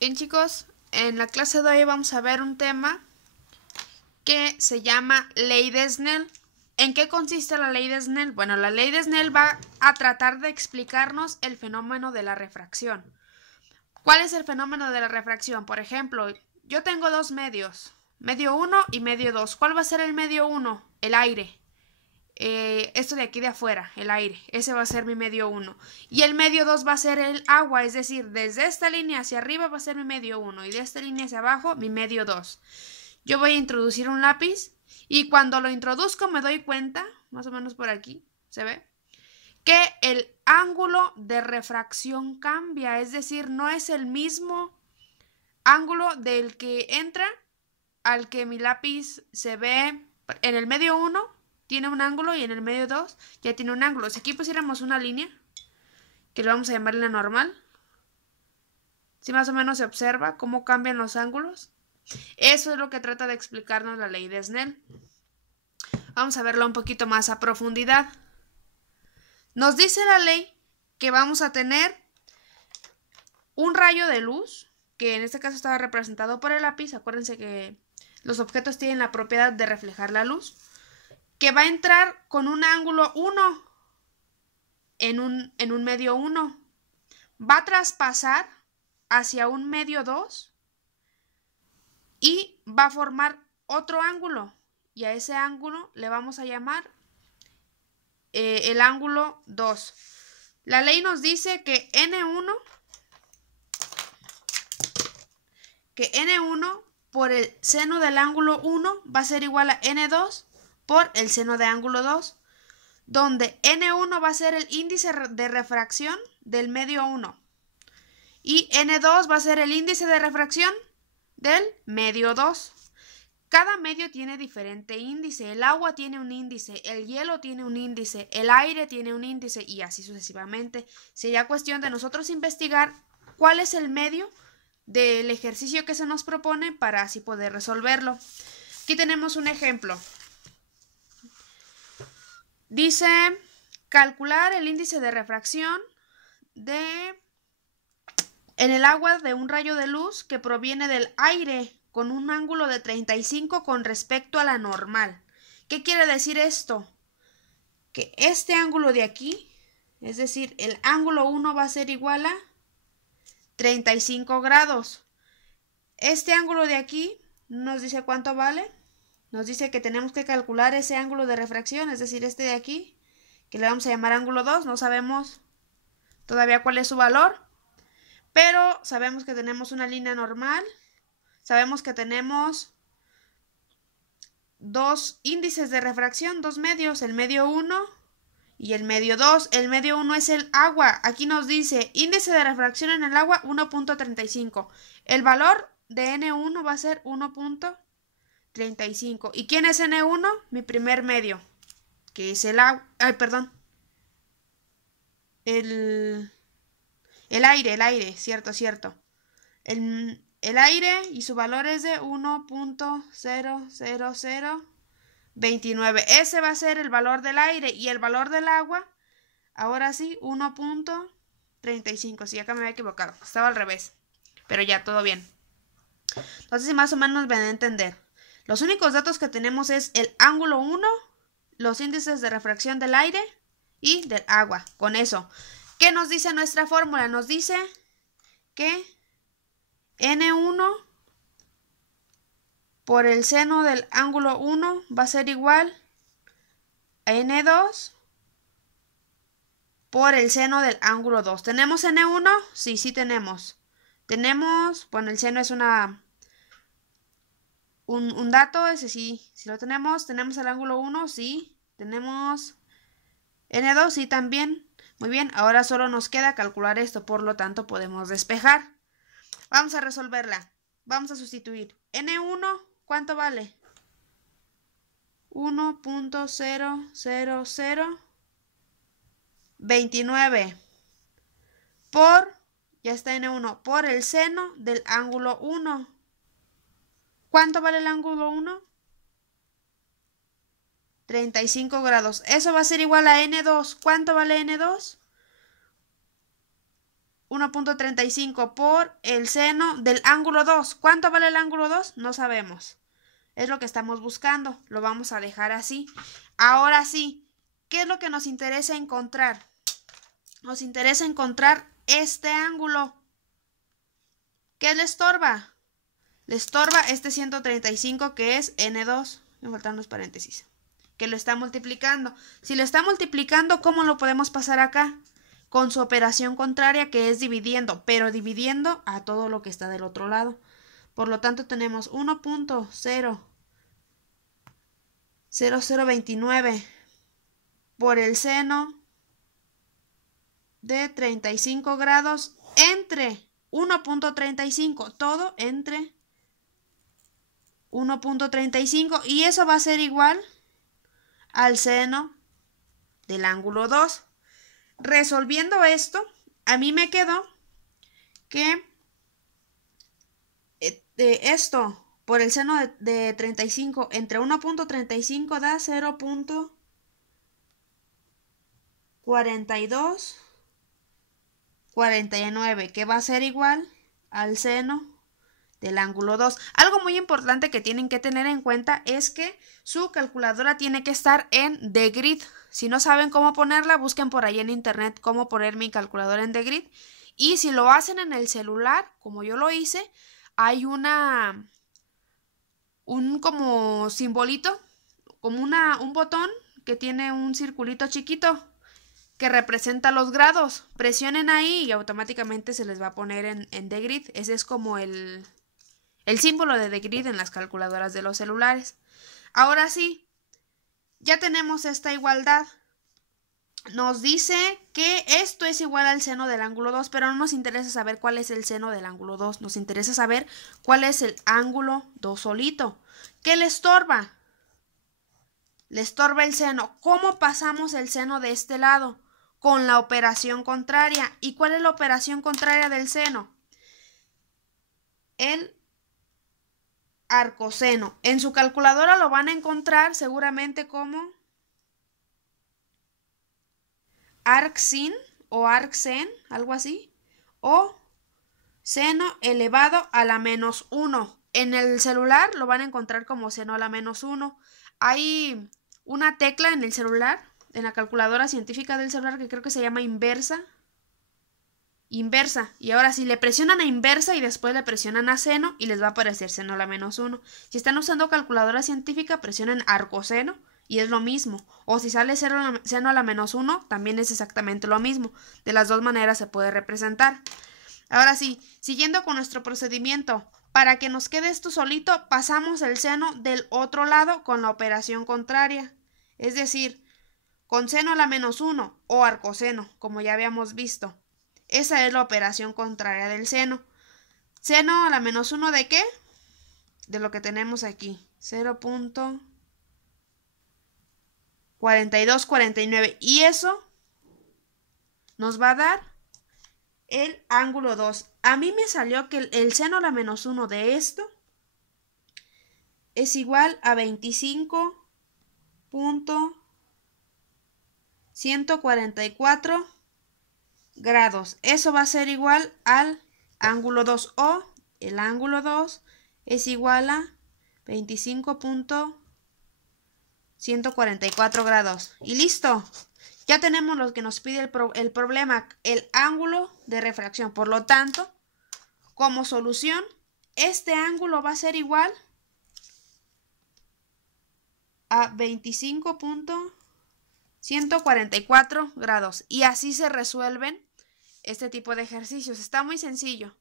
Bien chicos, en la clase de hoy vamos a ver un tema que se llama Ley de Snell. ¿En qué consiste la Ley de Snell? Bueno, la Ley de Snell va a tratar de explicarnos el fenómeno de la refracción. ¿Cuál es el fenómeno de la refracción? Por ejemplo, yo tengo dos medios, medio 1 y medio 2. ¿Cuál va a ser el medio 1? El aire. Esto de aquí de afuera, el aire, ese va a ser mi medio 1. Y el medio 2 va a ser el agua, es decir, desde esta línea hacia arriba va a ser mi medio 1 y de esta línea hacia abajo mi medio 2. Yo voy a introducir un lápiz y cuando lo introduzco me doy cuenta, más o menos por aquí, ¿se ve? Que el ángulo de refracción cambia, es decir, no es el mismo ángulo del que entra al que mi lápiz se ve en el medio 1. Tiene un ángulo y en el medio 2 ya tiene un ángulo. Si aquí pusiéramos una línea, que le vamos a llamar la normal, si más o menos se observa cómo cambian los ángulos, eso es lo que trata de explicarnos la ley de Snell. Vamos a verlo un poquito más a profundidad. Nos dice la ley que vamos a tener un rayo de luz, que en este caso estaba representado por el lápiz. Acuérdense que los objetos tienen la propiedad de reflejar la luz, que va a entrar con un ángulo 1 en un medio 1. Va a traspasar hacia un medio 2 y va a formar otro ángulo. Y a ese ángulo le vamos a llamar el ángulo 2. La ley nos dice que N1 por el seno del ángulo 1 va a ser igual a N2 por el seno de ángulo 2, donde N1 va a ser el índice de refracción del medio 1 y N2 va a ser el índice de refracción del medio 2. Cada medio tiene diferente índice. El agua tiene un índice, el hielo tiene un índice, el aire tiene un índice y así sucesivamente. Sería cuestión de nosotros investigar cuál es el medio del ejercicio que se nos propone para así poder resolverlo. Aquí tenemos un ejemplo. Dice calcular el índice de refracción en el agua de un rayo de luz que proviene del aire con un ángulo de 35 con respecto a la normal. ¿Qué quiere decir esto? Que este ángulo de aquí, es decir, el ángulo 1 va a ser igual a 35 grados. Este ángulo de aquí nos dice cuánto vale. Nos dice que tenemos que calcular ese ángulo de refracción, es decir, este de aquí, que le vamos a llamar ángulo 2. No sabemos todavía cuál es su valor, pero sabemos que tenemos una línea normal. Sabemos que tenemos dos índices de refracción, dos medios, el medio 1 y el medio 2. El medio 1 es el agua. Aquí nos dice índice de refracción en el agua 1.35. El valor de N1 va a ser 1.35. ¿Y quién es N1? Mi primer medio, que es el agua. Ay, perdón. El aire, cierto. El aire y su valor es de 1.00029. Ese va a ser el valor del aire y el valor del agua, ahora sí, 1.35. Sí, acá me había equivocado, estaba al revés, pero ya, todo bien. Entonces, más o menos van a entender. Los únicos datos que tenemos es el ángulo 1, los índices de refracción del aire y del agua. Con eso, ¿qué nos dice nuestra fórmula? Nos dice que N1 por el seno del ángulo 1 va a ser igual a N2 por el seno del ángulo 2. ¿Tenemos N1? Sí tenemos. Bueno, el seno es un dato, ese sí lo tenemos. ¿Tenemos el ángulo 1? Sí. ¿Tenemos N2? Sí, también. Muy bien, ahora solo nos queda calcular esto, por lo tanto podemos despejar. Vamos a resolverla. Vamos a sustituir. N1, ¿cuánto vale? 1.00029 por, ya está N1, por el seno del ángulo 1. ¿Cuánto vale el ángulo 1? 35 grados. Eso va a ser igual a N2. ¿Cuánto vale N2? 1.35 por el seno del ángulo 2. ¿Cuánto vale el ángulo 2? No sabemos. Es lo que estamos buscando. Lo vamos a dejar así. Ahora sí, ¿qué es lo que nos interesa encontrar? Nos interesa encontrar este ángulo. ¿Qué le estorba? Le estorba este 135 que es N2. Me faltan los paréntesis. Que lo está multiplicando. Si lo está multiplicando, ¿cómo lo podemos pasar acá? Con su operación contraria, que es dividiendo, pero dividiendo a todo lo que está del otro lado. Por lo tanto, tenemos 1.0029 por el seno de 35 grados entre 1.35, todo entre 1.35, y eso va a ser igual al seno del ángulo 2. Resolviendo esto, a mí me quedó que esto por el seno de 35 entre 1.35 da 0.4249, que va a ser igual al seno del ángulo 2. Algo muy importante que tienen que tener en cuenta es que su calculadora tiene que estar en Degrid. Si no saben cómo ponerla, busquen por ahí en internet cómo poner mi calculadora en Degrid. Y si lo hacen en el celular, como yo lo hice, hay un como simbolito, como un botón que tiene un circulito chiquito que representa los grados. Presionen ahí y automáticamente se les va a poner en Degrid. Ese es como el símbolo de Degrid en las calculadoras de los celulares. Ahora sí, ya tenemos esta igualdad. Nos dice que esto es igual al seno del ángulo 2, pero no nos interesa saber cuál es el seno del ángulo 2. Nos interesa saber cuál es el ángulo 2 solito. ¿Qué le estorba? Le estorba el seno. ¿Cómo pasamos el seno de este lado? Con la operación contraria. ¿Y cuál es la operación contraria del seno? El arcoseno. En su calculadora lo van a encontrar seguramente como arcsin o arcsen, algo así, o seno elevado a la menos 1. En el celular lo van a encontrar como seno a la menos 1. Hay una tecla en el celular, en la calculadora científica del celular, que creo que se llama inversa. Y ahora si le presionan a inversa y después le presionan a seno y les va a aparecer seno a la menos 1. Si están usando calculadora científica, presionen arcoseno y es lo mismo. O si sale seno a la menos 1, también es exactamente lo mismo. De las dos maneras se puede representar. Ahora sí, siguiendo con nuestro procedimiento, para que nos quede esto solito, pasamos el seno del otro lado con la operación contraria. Es decir, con seno a la menos 1 o arcoseno, como ya habíamos visto. Esa es la operación contraria del seno. ¿Seno a la menos 1 de qué? De lo que tenemos aquí. 0.4249. Y eso nos va a dar el ángulo 2. A mí me salió que el seno a la menos 1 de esto es igual a 25.144 grados. Eso va a ser igual al ángulo 2, o el ángulo 2 es igual a 25.144 grados. Y listo. Ya tenemos lo que nos pide el problema, el ángulo de refracción. Por lo tanto, como solución, este ángulo va a ser igual a 25.144 grados. Y así se resuelven este tipo de ejercicios. Está muy sencillo.